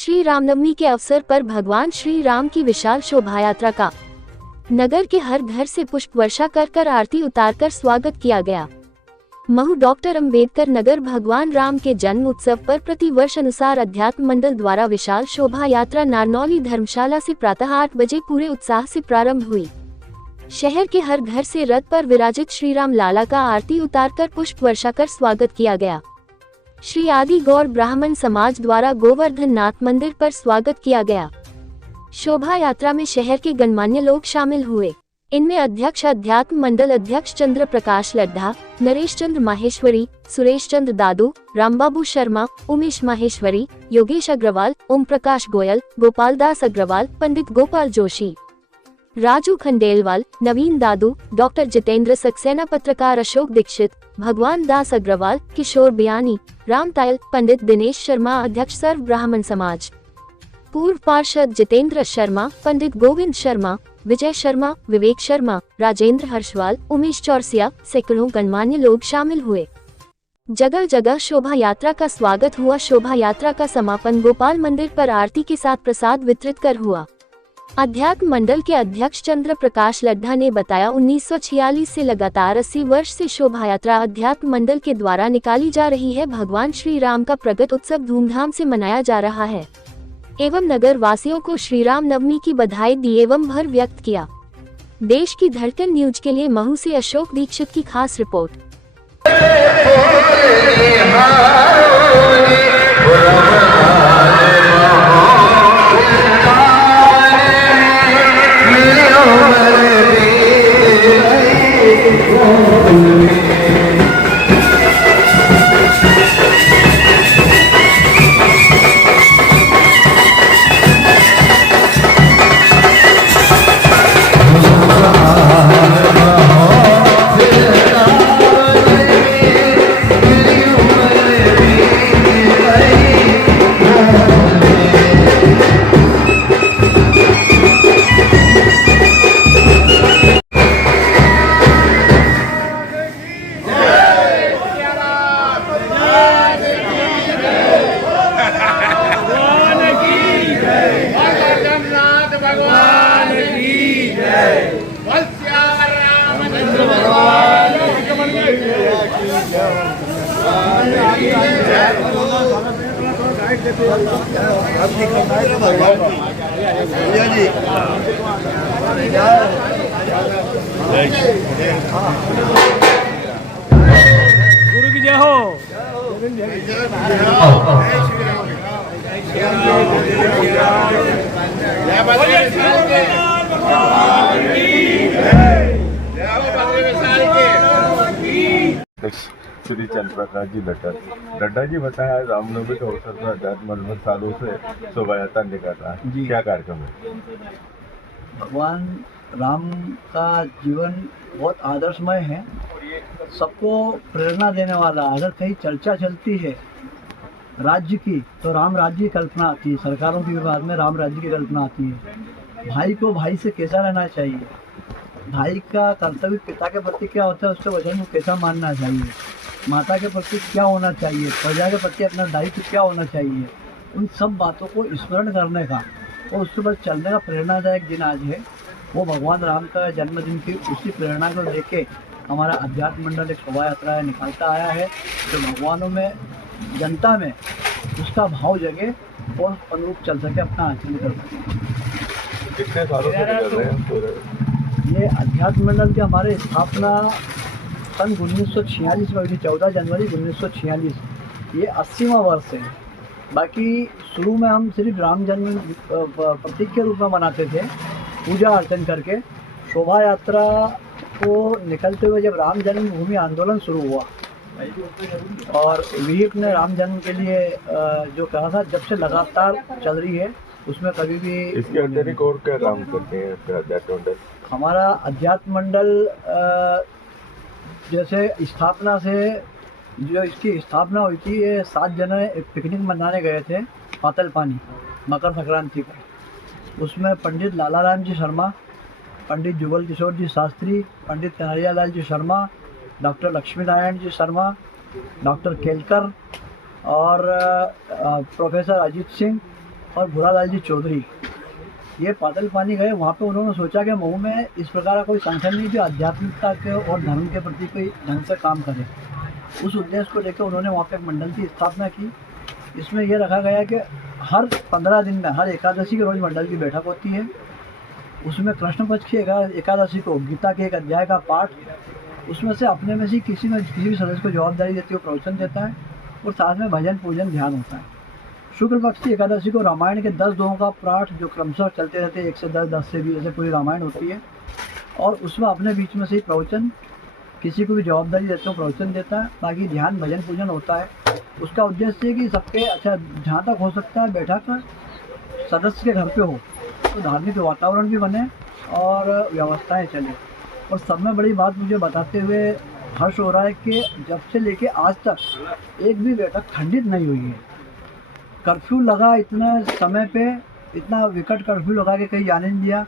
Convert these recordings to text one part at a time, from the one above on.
श्री रामनवमी के अवसर पर भगवान श्री राम की विशाल शोभा यात्रा का नगर के हर घर से पुष्प वर्षा कर आरती उतारकर स्वागत किया गया। महू डॉक्टर अंबेडकर नगर भगवान राम के जन्म उत्सव पर प्रति वर्ष अनुसार अध्यात्म मंडल द्वारा विशाल शोभा यात्रा नारनौली धर्मशाला से प्रातः 8 बजे पूरे उत्साह से प्रारंभ हुई। शहर के हर घर से रथ पर विराजित श्री राम लाला का आरती उतारकर पुष्प वर्षा कर स्वागत किया गया। श्री आदि गौर ब्राह्मण समाज द्वारा गोवर्धन नाथ मंदिर पर स्वागत किया गया। शोभा यात्रा में शहर के गणमान्य लोग शामिल हुए। इनमें अध्यक्ष अध्यात्म मंडल अध्यक्ष चंद्र प्रकाश लड्ढा, नरेश चंद्र माहेश्वरी, सुरेश चंद्र दादू, रामबाबू शर्मा, उमेश माहेश्वरी, योगेश अग्रवाल, ओम प्रकाश गोयल, गोपाल दास अग्रवाल, पंडित गोपाल जोशी, राजू खंडेलवाल, नवीन दादू, डॉक्टर जितेंद्र सक्सेना, पत्रकार अशोक दीक्षित, भगवान दास अग्रवाल, किशोर बियानी, राम तायल, पंडित दिनेश शर्मा, अध्यक्ष सर्व ब्राह्मण समाज, पूर्व पार्षद जितेंद्र शर्मा, पंडित गोविंद शर्मा, विजय शर्मा, विवेक शर्मा, राजेंद्र हर्षवाल, उमेश चौरसिया, सैकड़ों गणमान्य लोग शामिल हुए। जगह जगह शोभा यात्रा का स्वागत हुआ। शोभा यात्रा का समापन गोपाल मंदिर पर आरती के साथ प्रसाद वितरित कर हुआ। अध्यात्म मंडल के अध्यक्ष चंद्र प्रकाश लड्ढा ने बताया, 1946 से लगातार 80 वर्ष से शोभा यात्रा अध्यात्म मंडल के द्वारा निकाली जा रही है। भगवान श्री राम का प्रगट उत्सव धूमधाम से मनाया जा रहा है एवं नगर वासियों को श्री राम नवमी की बधाई दी एवं भर व्यक्त किया। देश की धड़कन न्यूज के लिए महू से अशोक दीक्षित की खास रिपोर्ट। गुरु की जय हो। श्री चंद्र प्रकाश जी लड्ढा जी बताया, रामनवमी के अवसर पर अध्यात्म मंडल सालों से शोभा यात्रा निकल रहा है, क्या कार्यक्रम है? भगवान राम का जीवन बहुत आदर्शमय है, सबको प्रेरणा देने वाला। अगर कहीं चर्चा चलती है राज्य की तो राम राज्य की कल्पना आती है, सरकारों की विवाद में राम राज्य की कल्पना आती है। भाई को भाई से कैसा रहना चाहिए, भाई का कर्तव्य पिता के प्रति क्या होता है, उसके वचन को कैसा मानना चाहिए, माता के प्रति क्या होना चाहिए, प्रजा के प्रति अपना दायित्व क्या होना चाहिए, उन सब बातों को स्मरण करने का और उसके बाद चलने का प्रेरणादायक दिन आज है। वो भगवान राम का जन्मदिन की उसी प्रेरणा को लेके हमारा अध्यात्म मंडल एक शोभा यात्रा निकालता आया है, जो भगवानों में जनता में उसका भाव जगे और अनुरूप चल सके, अपना आचरण कर सके। कितने सालों से निकल रहे हैं? ये अध्यात्म मंडल की हमारे स्थापना सन 1946 में हुई थी, 14 जनवरी 1946। ये 80वां वर्ष है। बाकी शुरू में हम सिर्फ राम जन्म प्रतीक के रूप में मनाते थे, पूजा अर्चन करके। शोभा यात्रा को निकलते हुए जब राम जन्मभूमि आंदोलन शुरू हुआ और विहिप ने राम जन्म के लिए जो कहा था, जब से लगातार चल रही है, उसमें कभी भी। इसके अतिरिक्त और क्या काम करते हैं अध्यात्म मंडल? हमारा अध्यात्म मंडल जैसे स्थापना से, जो इसकी स्थापना हुई थी, ये 7 जने एक पिकनिक मनाने गए थे पातल पानी मकर संक्रांति पर। उसमें पंडित लाला राम जी शर्मा, पंडित जुगल किशोर जी शास्त्री, पंडित कन्हैया लाल जी शर्मा, डॉक्टर लक्ष्मी नारायण जी शर्मा, डॉक्टर केलकर और प्रोफेसर अजीत सिंह और भूरालाल जी चौधरी, ये पातल पानी गए। वहाँ पे उन्होंने सोचा कि मऊ में इस प्रकार का कोई संगठन नहीं जो आध्यात्मिकता के और धर्म के प्रति कोई ढंग से काम करे। उस उद्देश्य को लेकर उन्होंने वहाँ पे एक मंडल की स्थापना की। इसमें यह रखा गया कि हर 15 दिन में, हर एकादशी के रोज मंडल की बैठक होती है। उसमें कृष्ण पक्ष की एकादशी को गीता के एक अध्याय का पाठ, उसमें से अपने में से किसी भी सदस्य को जवाबदारी देती है, प्रवचन देता है और साथ में भजन पूजन ध्यान होता है। शुक्ल पक्ष की एकादशी को रामायण के 10 दोहों का पाठ जो क्रमशः चलते रहते हैं, 1 से 10, 10 से 20 ऐसे पूरी रामायण होती है। और उसमें अपने बीच में से ही प्रवचन, किसी को भी जवाबदारी देते हो प्रवचन देता है, बाकी ध्यान भजन पूजन होता है। उसका उद्देश्य है कि सबके जहाँ तक हो सकता है बैठक सदस्य के घर पे हो तो धार्मिक वातावरण भी बने और व्यवस्थाएं चले। और सब में बड़ी बात मुझे बताते हुए हर्ष हो रहा है कि जब से लेके आज तक एक भी बैठक खंडित नहीं हुई है। कर्फ्यू लगा इतना समय पे, इतना विकट कर्फ्यू लगा के कहीं जाने नहीं दिया।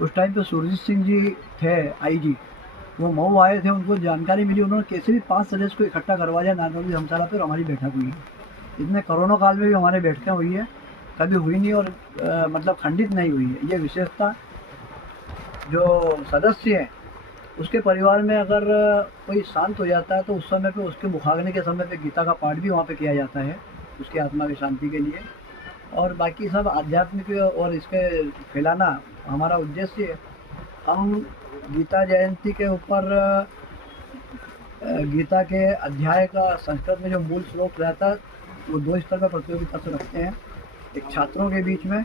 उस टाइम पे सुरजीत सिंह जी थे IG, वो मऊ आए थे, उनको जानकारी मिली, उन्होंने कैसे भी 5 सदस्य को इकट्ठा करवा दिया नानोली धर्मशाला पर हमारी बैठक हुई है। इतने कोरोना काल में भी हमारी बैठकें हुई है, कभी हुई नहीं और मतलब खंडित नहीं हुई है। ये विशेषता जो सदस्य हैं उसके परिवार में अगर कोई शांत हो जाता है तो उस समय पे उसके मुखाग्नि के समय पे गीता का पाठ भी वहाँ पे किया जाता है उसकी आत्मा की शांति के लिए। और बाकी सब आध्यात्मिक और इसके फैलाना हमारा उद्देश्य है। हम गीता जयंती के ऊपर गीता के अध्याय का संस्कृत में जो मूल श्लोक रहता है वो 2 स्तर पर प्रतियोगिता से रखते हैं। एक छात्रों के बीच में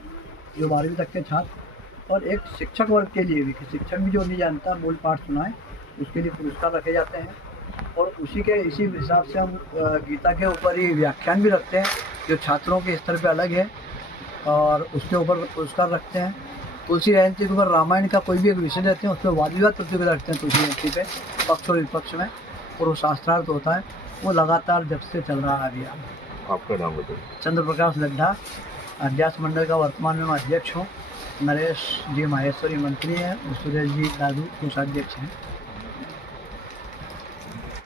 जो 12वीं तक के छात्र, और एक शिक्षक वर्ग के लिए भी, शिक्षक भी जो नहीं जानता मूल पाठ सुनाए उसके लिए पुरस्कार रखे जाते हैं। और इसी हिसाब से हम गीता के ऊपर ही व्याख्यान भी रखते हैं जो छात्रों के स्तर पे अलग है और उसके ऊपर पुरस्कार रखते हैं। तुलसी जयंती के ऊपर रामायण का कोई भी एक विषय देते हैं, उस पर वाद विवाद प्रतियोगिता रखते हैं तुलसी जयंती पे, पक्ष और विपक्ष में, और वो शास्त्रार्थ होता है। वो लगातार जब से चल रहा है। अभी आपका नाम बताइए। चंद्र प्रकाश लड्ढा, अध्यास मंडल का वर्तमान में अध्यक्ष हूँ। नरेश जी माहेश्वरी मंत्री हैं और सुरेश जी दादू कोषाध्यक्ष हैं।